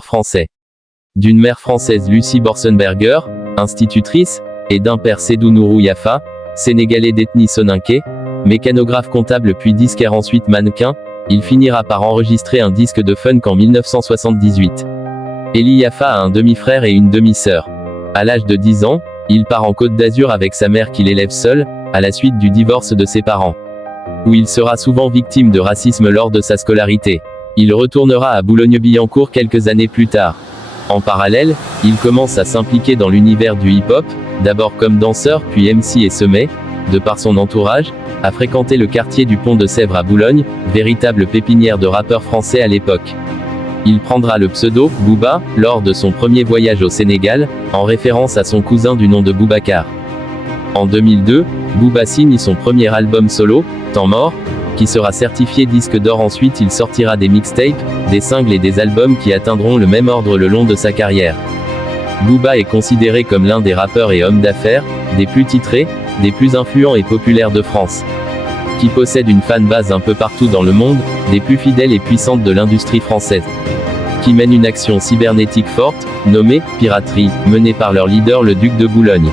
français. D'une mère française Lucie Borsenberger, institutrice, et d'un père Sédou Nourou Yafa, sénégalais d'ethnie soninké, mécanographe comptable puis disquaire ensuite mannequin, il finira par enregistrer un disque de funk en 1978. Eli Yafa a un demi-frère et une demi-sœur. À l'âge de 10 ans, il part en Côte d'Azur avec sa mère qu'il élève seule, à la suite du divorce de ses parents. Où il sera souvent victime de racisme lors de sa scolarité. Il retournera à Boulogne-Billancourt quelques années plus tard. En parallèle, il commence à s'impliquer dans l'univers du hip-hop, d'abord comme danseur puis MC et se met, de par son entourage, à fréquenter le quartier du Pont de Sèvres à Boulogne, véritable pépinière de rappeurs français à l'époque. Il prendra le pseudo « Booba » lors de son premier voyage au Sénégal, en référence à son cousin du nom de Boubacar. En 2002, Booba signe son premier album solo, Temps mort, qui sera certifié disque d'or. Ensuite il sortira des mixtapes, des singles et des albums qui atteindront le même ordre le long de sa carrière. Booba est considéré comme l'un des rappeurs et hommes d'affaires, des plus titrés, des plus influents et populaires de France. Qui possède une fanbase un peu partout dans le monde, des plus fidèles et puissantes de l'industrie française. Qui mène une action cybernétique forte, nommée « Piraterie », menée par leur leader le duc de Boulogne.